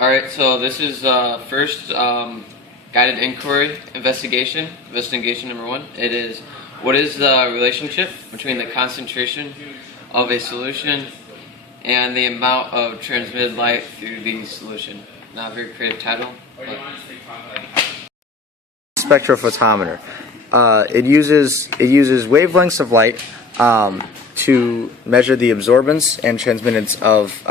Alright, so this is first guided inquiry investigation number 1. It is, what is the relationship between the concentration of a solution and the amount of transmitted light through the solution? Not a very creative title, but... Spectrophotometer. It uses wavelengths of light to measure the absorbance and transmittance of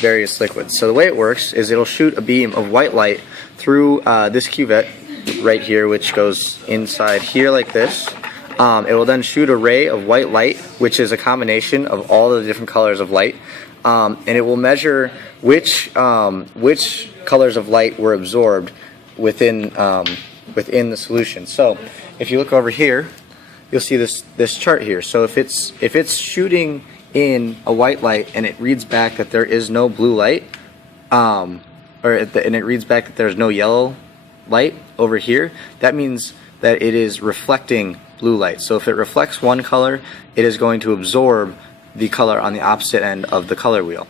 various liquids. So the way it works is it'll shoot a beam of white light through this cuvette right here, which goes inside here like this. It will then shoot a ray of white light, which is a combination of all the different colors of light, and it will measure which colors of light were absorbed within the solution. So if you look over here, you'll see this chart here. So if it's shooting in a white light and it reads back that there is no blue light, and it reads back that there's no yellow light over here, that means that it is reflecting blue light. So if it reflects one color, it is going to absorb the color on the opposite end of the color wheel.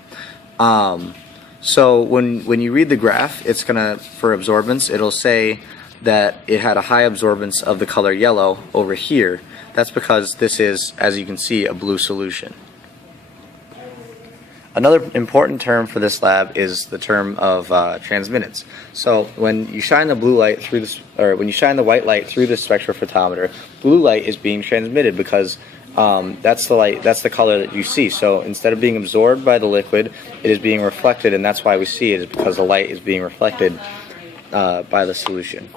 So when you read the graph, it's gonna, for absorbance, it'll say that it had a high absorbance of the color yellow over here. That's because this is, as you can see, a blue solution. Another important term for this lab is the term of transmittance. So when you shine the blue light through this, or when you shine the white light through the spectrophotometer, blue light is being transmitted because that's the light, that's the color that you see. So instead of being absorbed by the liquid, it is being reflected, and that's why we see it, is because the light is being reflected by the solution.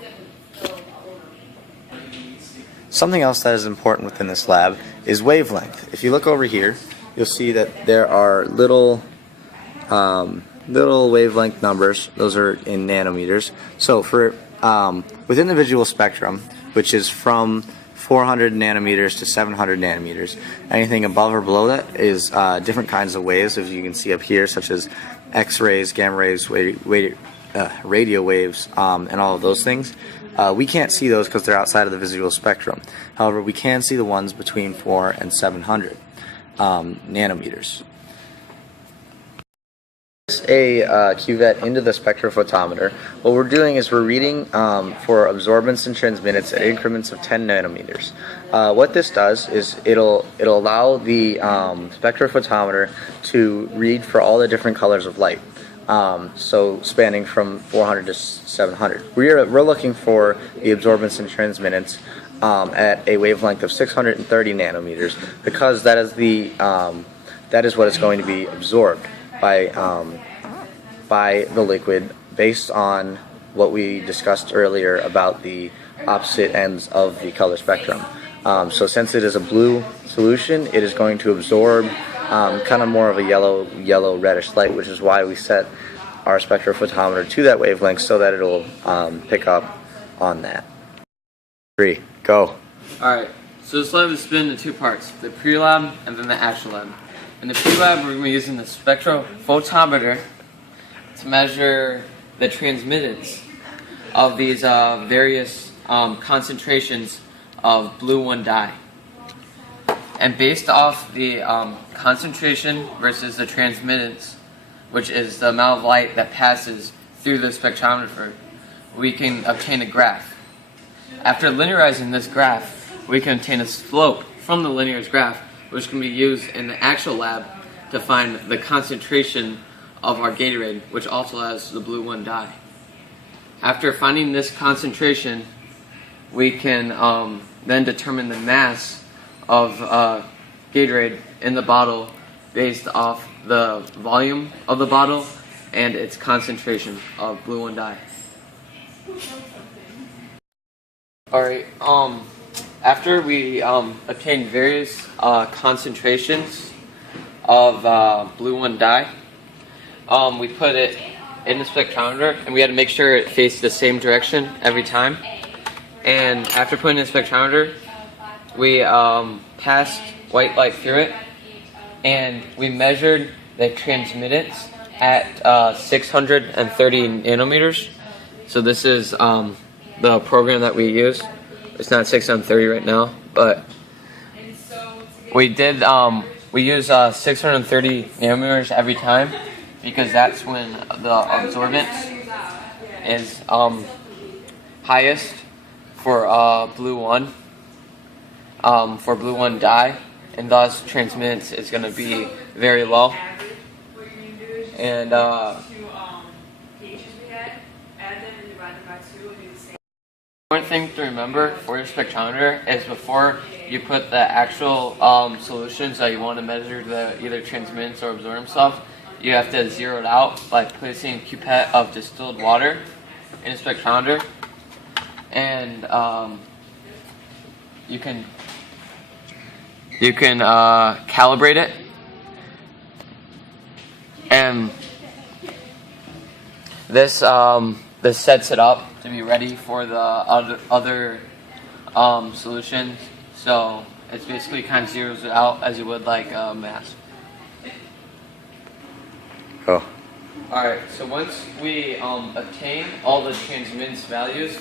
Something else that is important within this lab is wavelength. If you look over here, you'll see that there are little wavelength numbers. Those are in nanometers. So for within the visual spectrum, which is from 400 nanometers to 700 nanometers, anything above or below that is different kinds of waves, as you can see up here, such as X-rays, gamma rays, radio waves, and all of those things. We can't see those because they're outside of the visual spectrum. However, we can see the ones between 400 and 700 nanometers. A cuvette into the spectrophotometer. What we're doing is we're reading for absorbance and transmittance at increments of 10 nanometers. What this does is it'll allow the spectrophotometer to read for all the different colors of light. So spanning from 400 to 700. We're looking for the absorbance and transmittance at a wavelength of 630 nanometers, because that is what is going to be absorbed by the liquid, based on what we discussed earlier about the opposite ends of the color spectrum. So since it is a blue solution, it is going to absorb kind of more of a yellow reddish light, which is why we set our spectrophotometer to that wavelength, so that it'll pick up on that. 3, go. Alright, so this lab is split into 2 parts, the pre-lab and then the actual lab. In the pre-lab, we're going to be using the spectrophotometer to measure the transmittance of these various concentrations of blue 1 dye. And based off the concentration versus the transmittance, which is the amount of light that passes through the spectrometer, we can obtain a graph. After linearizing this graph, we can obtain a slope from the linear graph, which can be used in the actual lab to find the concentration of our Gatorade, which also has the blue 1 dye. After finding this concentration, we can then determine the mass of Gatorade in the bottle based off the volume of the bottle and its concentration of blue 1 dye. Alright, after we obtain various concentrations of blue 1 dye, we put it in the spectrometer, and we had to make sure it faced the same direction every time. And after putting it in the spectrometer, we passed white light through it, and we measured the transmittance at 630 nanometers. So this is the program that we use. It's not 630 right now, but we did we use 630 nanometers every time, because that's when the absorbance is highest for blue 1, for blue 1 dye, and thus transmittance is going to be very low. And important thing to remember for your spectrometer is before you put the actual solutions that you want to measure the either transmittance or absorbance of, you have to zero it out by placing a pipette of distilled water in a spectrometer, and you can calibrate it, and this sets it up to be ready for the other solutions. So it's basically kind of zeroes it out as you would like mass. Oh. Alright, so once we obtain all the transmittance values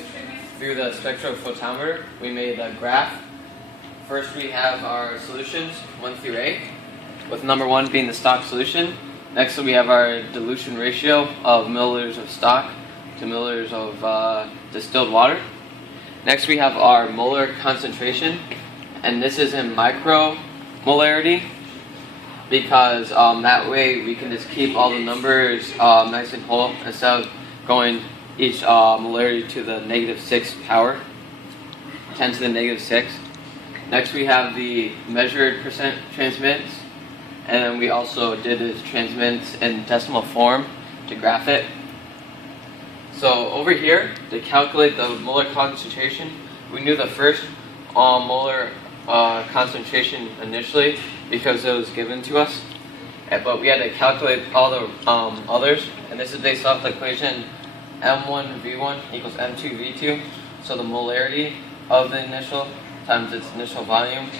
through the spectrophotometer, we made a graph. First we have our solutions 1 through 8, with number 1 being the stock solution. Next we have our dilution ratio of milliliters of stock to milliliters of distilled water. Next we have our molar concentration, and this is in micromolarity, because that way we can just keep all the numbers nice and whole instead of going each molarity to the -6 power, 10 to the -6. Next we have the measured percent transmittance, and then we also did the transmittance in decimal form to graph it. So over here, to calculate the molar concentration, we knew the first molar concentration initially because it was given to us, but we had to calculate all the others, and this is based off the equation M1V1 equals M2V2. So the molarity of the initial times its initial volume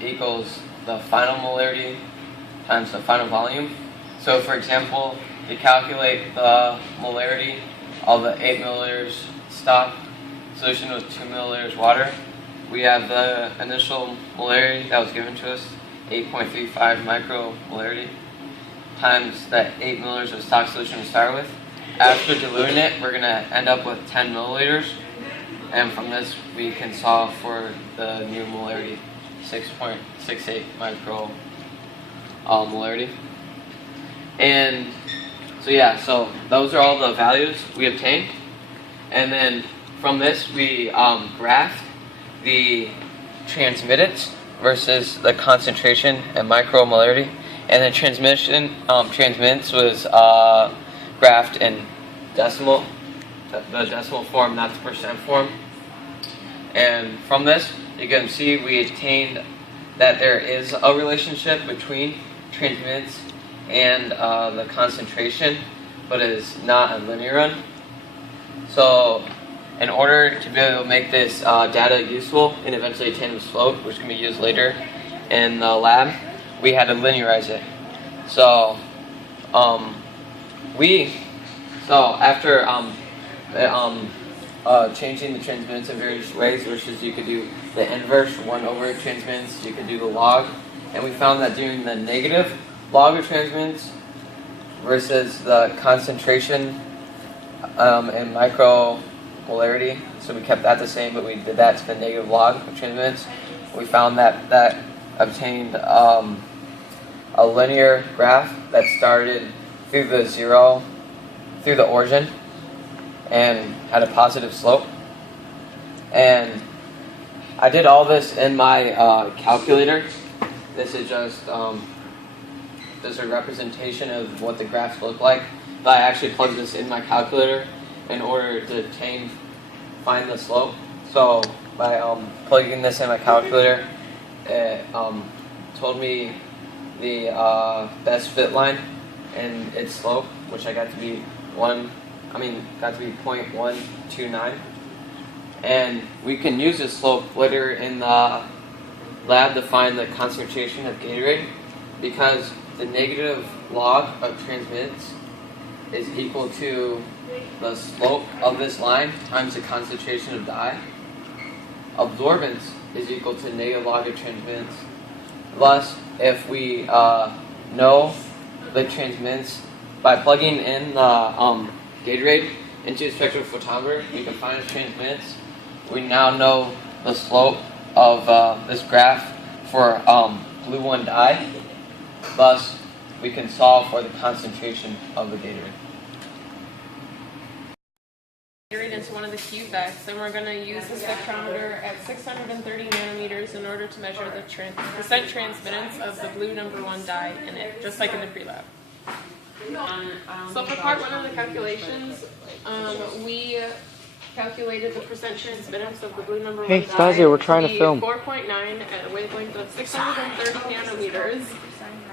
equals the final molarity times the final volume. So for example, to calculate the molarity of the 8 milliliters stock solution with 2 milliliters water, we have the initial molarity that was given to us, 8.35 micromolarity, times the 8 milliliters of stock solution to start with. After diluting it, we're going to end up with 10 milliliters, and from this we can solve for the new molarity, 6.68 micromolarity. And so yeah, so those are all the values we obtained, and then from this we graphed the transmittance versus the concentration and micromolarity, and the transmittance was graphed in decimal, the decimal form, not the percent form. And from this, you can see we attained that there is a relationship between transmittance and the concentration, but it is not a linear one. So in order to be able to make this data useful and eventually attain the slope, which can be used later in the lab, we had to linearize it. So after changing the transmittance in various ways, which is you could do the inverse 1 over transmittance, you could do the log, and we found that doing the negative log of transmittance versus the concentration and micromolarity, so we kept that the same, but we did that to the negative log of transmittance. We found that that obtained a linear graph that started through the zero, through the origin, and had a positive slope. And I did all this in my calculator. This is just this is a representation of what the graphs look like. But I actually plugged this in my calculator in order to find the slope. So by plugging this in my calculator, it told me the best fit line and its slope, which I got to be 0.129. And we can use this slope later in the lab to find the concentration of Gatorade, because the negative log of transmittance is equal to the slope of this line times the concentration of dye. Absorbance is equal to negative log of transmittance. Thus, if we know the transmittance by plugging in the Gatorade into a spectrophotometer, we can find its transmittance. We now know the slope of this graph for blue 1 dye. Thus, we can solve for the concentration of the Gatorade. Into one of the cuvettes, and we're going to use the spectrometer at 630 nanometers in order to measure the percent transmittance of the blue number 1 dye in it, just like in the pre-lab. So for part 1 of the calculations, we calculated the percent transmittance of the blue number 1 dye. Hey, Stasi, we're trying to film. 4.9 at a wavelength of 630 nanometers.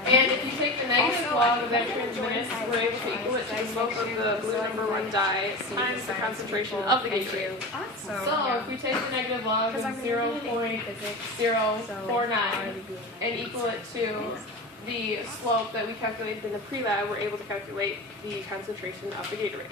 And if you take the negative log of that transmittance, we're able to equal it to the slope of the blue number 1 dye times the concentration of the Gatorade. So if we take the negative log of 0.049 and equal it to the slope that we calculated in the pre-lab, we're able to calculate the concentration of the Gatorade.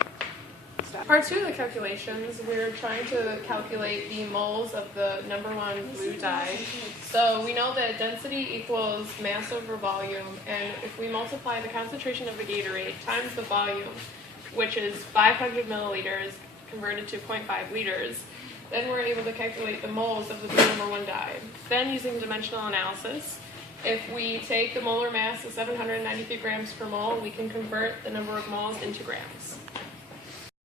Part 2 of the calculations, we're trying to calculate the moles of the number 1 blue dye. So we know that density equals mass over volume, and if we multiply the concentration of the Gatorade times the volume, which is 500 milliliters converted to 0.5 liters, then we're able to calculate the moles of the blue number 1 dye. Then using dimensional analysis, if we take the molar mass of 793 grams per mole, we can convert the number of moles into grams.